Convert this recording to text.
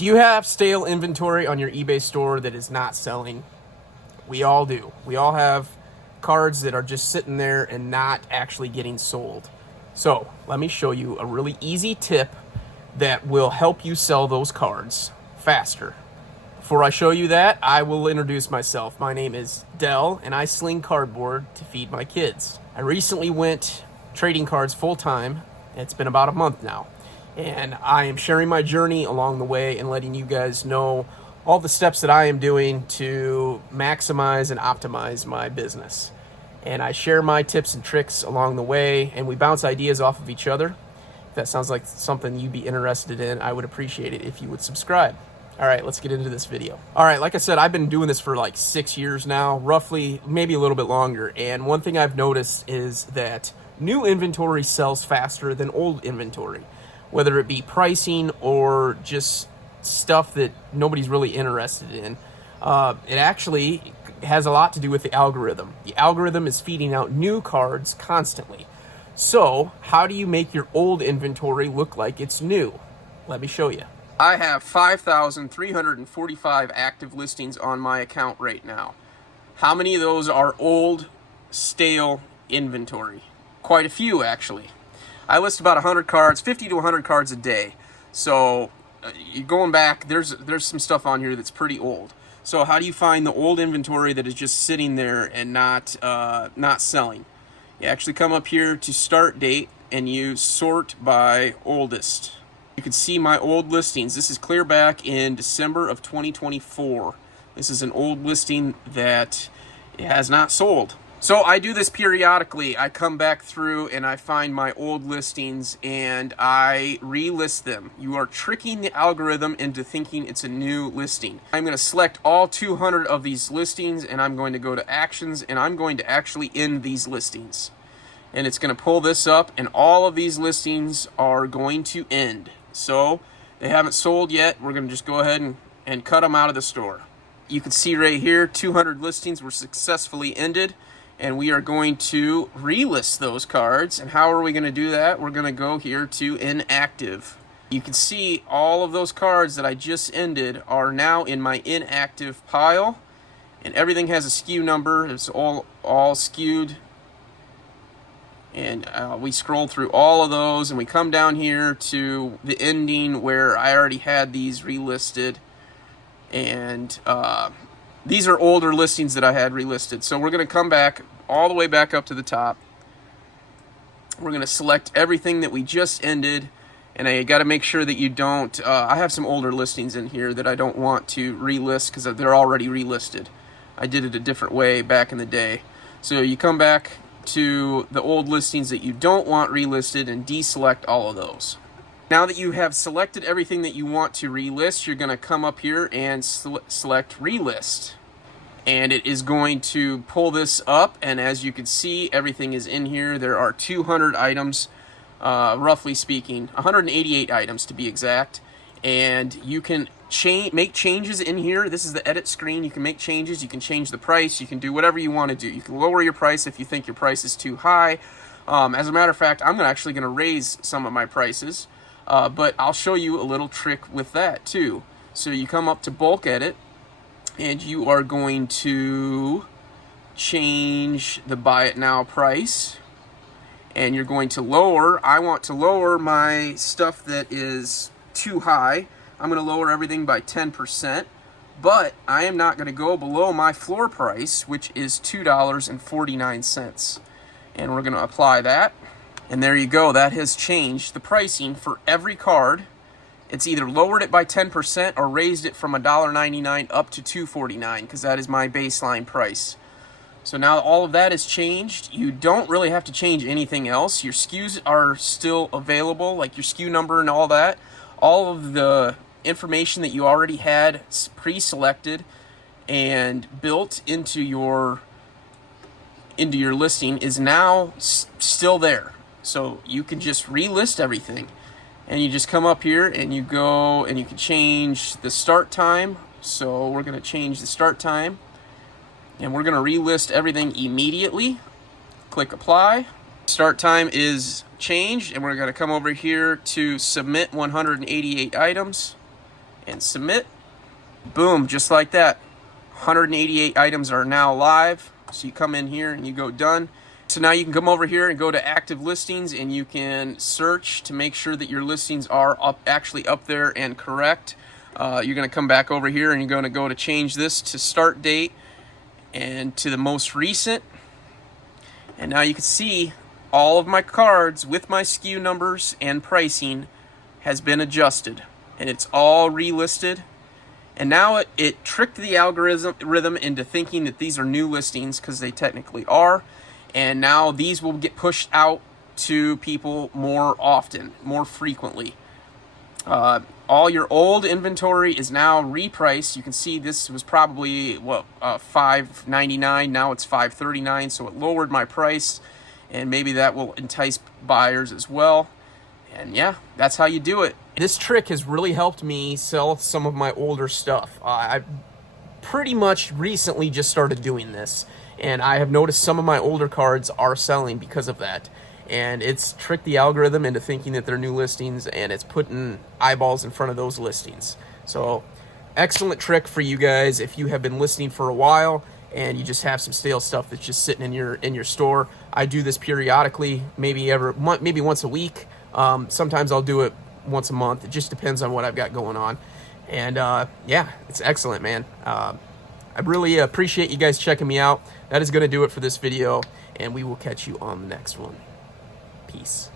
Do you have stale inventory on your eBay store that is not selling? We all do. We all have cards that are just sitting there and not actually getting sold. So let me show you a really easy tip that will help you sell those cards faster. Before I show you that, I will introduce myself. My name is Dell, and I sling cardboard to feed my kids. I recently went trading cards full-time. It's been about a month now. And I am sharing my journey along the way and letting you guys know all the steps that I am doing to maximize and optimize my business. And I share my tips and tricks along the way, and we bounce ideas off of each other. If that sounds like something you'd be interested in, I would appreciate it if you would subscribe. All right, let's get into this video. All right, like I said, I've been doing this for like 6 years now, roughly, maybe a little bit longer. And one thing I've noticed is that new inventory sells faster than old inventory, whether it be pricing or just stuff that nobody's really interested in. It actually has a lot to do with the algorithm. The algorithm is feeding out new cards constantly. So how do you make your old inventory look like it's new? Let me show you. I have 5,345 active listings on my account right now. How many of those are old, stale inventory? Quite a few, actually. I list about 100 cards, 50 to 100 cards a day. So going back, there's some stuff on here that's pretty old. So how do you find the old inventory that is just sitting there and not selling? You actually come up here to start date and you sort by oldest. You can see my old listings. This is clear back in December of 2024. This is an old listing that has not sold. So I do this periodically. I come back through and I find my old listings and I relist them. You are tricking the algorithm into thinking it's a new listing. I'm going to select all 200 of these listings and I'm going to go to actions and I'm going to actually end these listings. And it's going to pull this up and all of these listings are going to end. So they haven't sold yet. We're going to just go ahead and cut them out of the store. You can see right here 200 listings were successfully ended. And we are going to relist those cards. And how are we going to do that? We're going to go here to inactive. You can see all of those cards that I just ended are now in my inactive pile. And everything has a SKU number. It's all skewed. And we scroll through all of those and we come down here to the ending where I already had these relisted. And these are older listings that I had relisted. So we're going to come back all the way back up to the top. We're going to select everything that we just ended. And I got to make sure that you don't... I have some older listings in here that I don't want to relist because they're already relisted. I did it a different way back in the day. So you come back to the old listings that you don't want relisted and deselect all of those. Now that you have selected everything that you want to relist, you're going to come up here and select relist. And it is going to pull this up, and as you can see, everything is in here. There are 200 items, roughly speaking, 188 items to be exact. And you can make changes in here. This is the edit screen. You can make changes. You can change the price. You can do whatever you want to do. You can lower your price if you think your price is too high. As a matter of fact, I'm actually going to raise some of my prices. But I'll show you a little trick with that too. So you come up to bulk edit and you are going to change the buy it now price and you're going to lower. I want to lower my stuff that is too high. I'm going to lower everything by 10%, but I am not going to go below my floor price, which is $2.49. And we're going to apply that. And there you go, that has changed the pricing for every card. It's either lowered it by 10% or raised it from $1.99 up to $2.49 because that is my baseline price. So now all of that is changed. You don't really have to change anything else. Your SKUs are still available, like your SKU number and all that. All of the information that you already had pre-selected and built into your listing is now still there. So you can just relist everything. And you just come up here and you go and you can change the start time. So we're going to change the start time. And we're going to relist everything immediately. Click apply. Start time is changed. And we're going to come over here to submit 188 items. and submit. Boom, just like that. 188 items are now live. So you come in here and you go done. So now you can come over here and go to active listings, and you can search to make sure that your listings are actually up there and correct. You're going to come back over here and you're going to go to change this to start date and to the most recent. And now you can see all of my cards with my SKU numbers and pricing has been adjusted, and it's all relisted. And now it tricked the algorithm into thinking that these are new listings, because they technically are. And now these will get pushed out to people more often, more frequently. All your old inventory is now repriced. You can see this was probably $5.99. Now it's $5.39. So it lowered my price, and maybe that will entice buyers as well. And yeah, that's how you do it. This trick has really helped me sell some of my older stuff. I pretty much recently just started doing this, and I have noticed some of my older cards are selling because of that. And it's tricked the algorithm into thinking that they're new listings, and it's putting eyeballs in front of those listings. So excellent trick for you guys if you have been listing for a while and you just have some stale stuff that's just sitting in your store. I do this periodically, maybe once a week. Sometimes I'll do it once a month. It just depends on what I've got going on. And yeah, it's excellent, man. I really appreciate you guys checking me out. That is going to do it for this video, and we will catch you on the next one. Peace.